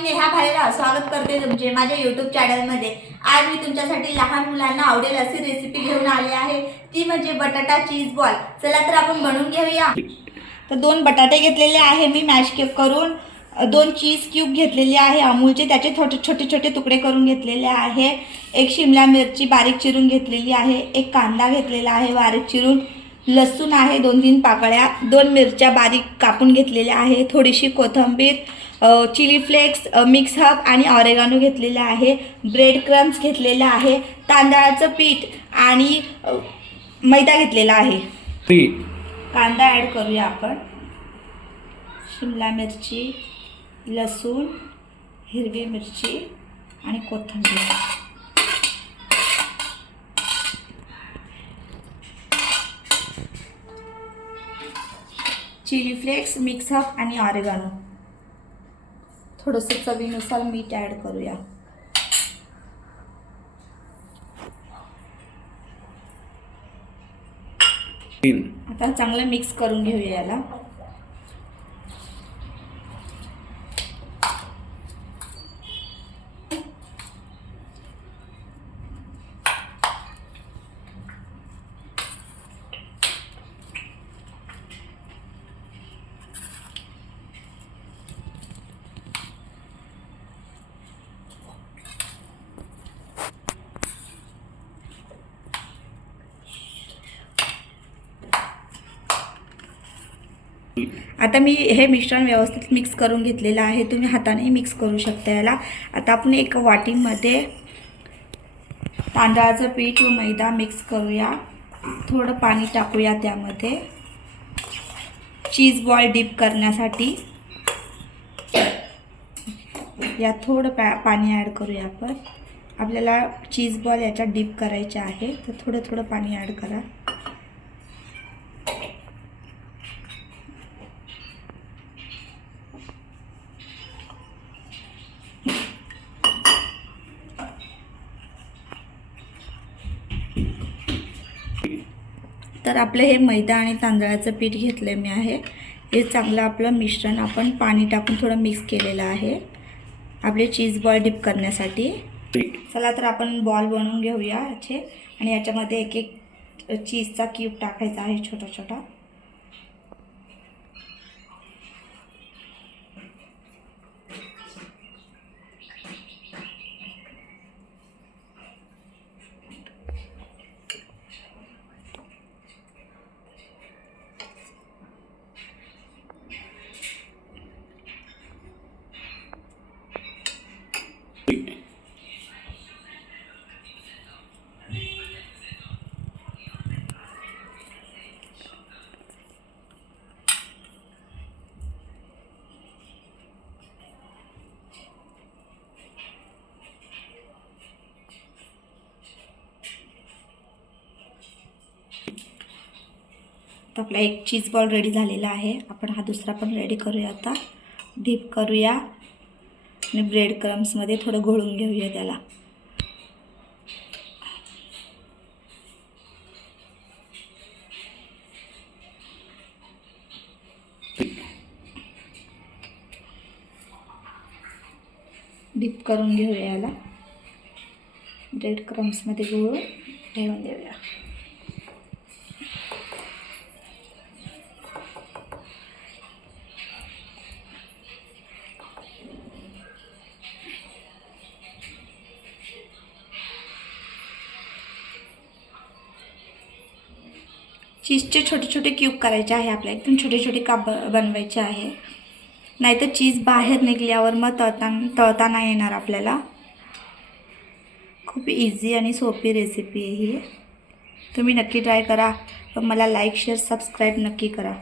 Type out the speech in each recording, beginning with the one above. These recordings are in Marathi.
मी नेहा भालेराव स्वागत करते तुमचे माझ्या YouTube चॅनलमध्ये। आज मी तुमच्यासाठी लहान मुलांना आवडेल अशी रेसिपी घेऊन आले आहे, ती म्हणजे बटाटा चीज बॉल। चला तर आपण बनवून घेऊया। तर 2 बटाटे घेतलेले आहे मी मॅश करून, 2 चीज क्यूब घेतलेले आहे अमूलचे, त्याचे छोटे छोटे तुकडे करून घेतलेले आहे। 1 शिमला मिरची बारीक चिरून घेतलेली आहे, 1 कांदा घेतलेला आहे बारीक चिरून, लसूण आहे 2-3 पाकळ्या, 2 मिरच्या बारीक कापून घेतलेल्या आहे, थोडीशी कोथिंबीर, चिली फ्लेक्स, मिक्स हर्ब आणि ऑरेगानो घेतलेला आहे, ब्रेड क्रम्स घेतलेला आहे, तांदळाचं पीठ आणि मैदा घेतलेला आहे। कांदा ॲड करूया आपण, शिमला मिरची, लसूण, हिरवी मिरची आणि कोथिंबीर। चिली फ्लेक्स, मिक्स हर्ब आणि ऑरेगानो, थोडंसं चवीनुसार मीठ ॲड करूया। आता चांगलं मिक्स करून घेऊया याला। आता मी हे मिश्रण व्यवस्थित मिक्स करून घेतलेलं आहे, तुम्ही हाताने मिक्स करू शकता याला। आता आपण एक वाटीमध्ये तांदळाचं पीठ व मैदा मिक्स करूया, थोडं पाणी टाकूया त्यामध्ये चीज बॉल डिप करण्यासाठी। या थोडं पाणी ॲड करूया आपण, आपल्याला चीज बॉल याच्यात डिप करायचे आहे, तर थोडं पाणी ॲड करा। तर आपलं हे मैदा आणि तांदळाचं पीठ घेतलं मी आहे, हे चांगलं आपलं मिश्रण आपण पाणी टाकून थोडं मिक्स केलेलं आहे आपले चीज बॉल डिप करण्यासाठी। चला तर आपण बॉल बनवून घेऊया याचे, आणि याच्यामध्ये एक चीजचा क्यूब टाकायचा आहे छोटा छोटा। तर आपला एक चीज बॉल रेडी झालेला आहे, आपण हा दुसरा पण रेडी करूया। आता डीप करूया आणि ब्रेड क्रम्समध्ये थोडं घोळून घेऊया त्याला। डीप करून घेऊया याला, ब्रेड क्रम्समध्ये घोळून ठेवून देऊया। चीजचे छोटे छोटे क्यूब करायचे आहे आपल्याला, एकदम छोटे छोटे काप बनवायचे आहे, नाहीतर चीज बाहेर निघल्यावर मग तळता नाही येणार आपल्याला। खूप इझी आणि सोपी रेसिपी आहे ही, तुम्ही नक्की ट्राय करा। मला लाईक, शेअर, सबस्क्राईब नक्की करा।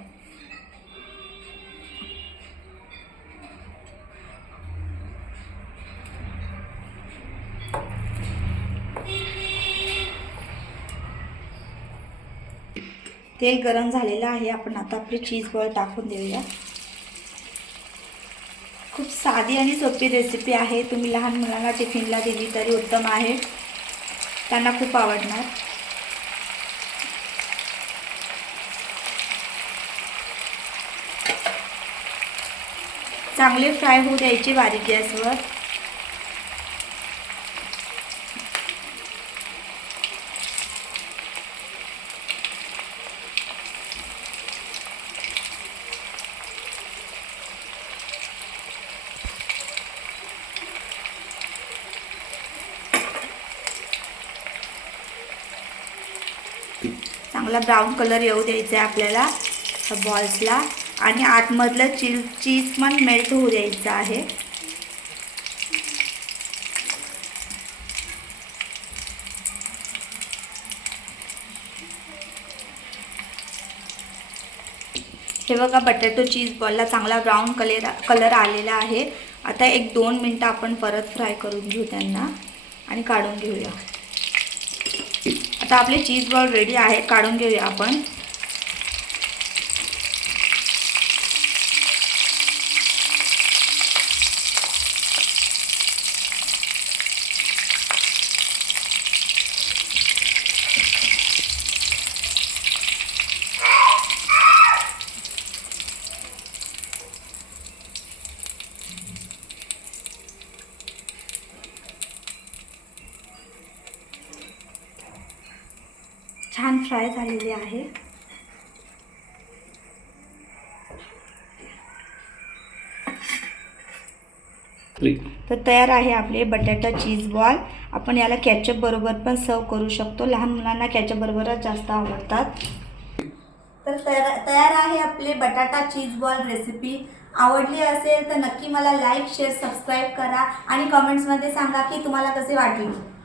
तेल गरम झालेलं आहे, आपण आता आपले चीज बॉल टाकून देऊया। खूप साधी आणि सोपी रेसिपी आहे, तुम्ही लहान मुलांना टिफिनला दिली तरी उत्तम आहे, त्यांना खूप आवडणार। चांगले फ्राय होऊ द्यायचे बारीक गॅसवर. चांगला ब्राऊन कलर येऊ द्यायचा आहे आपल्याला बॉल्सला. आणि आतमधलं चीज पण मेल्ट होऊ द्यायचं आहे. हे बघा बटाटो चीज बॉलला चांगला ब्राऊन कलर आलेला आहे. आता 1-2 मिनटं आपण परत फ्राय करून घेऊ त्यांना आणि काढून घेऊया. आता आपले चीज बॉल रेडी आहे, काढून घेऊया आपण. छान फ्राय झालेले आहे. तर तयार आहे आपले बटाटा चीज बॉल. आपण याला केचप बरोबर पण सर्व करू शकतो. लहान मुलांना केचप बरोबरच जास्त आवडतात. तर तयार आहे आपले बटाटा चीज बॉल रेसिपी. आवडली असेल तर नक्की मला लाईक, शेअर, सबस्क्राईब करा आणि कमेंट्समध्ये सांगा की तुम्हाला कसे वाटले.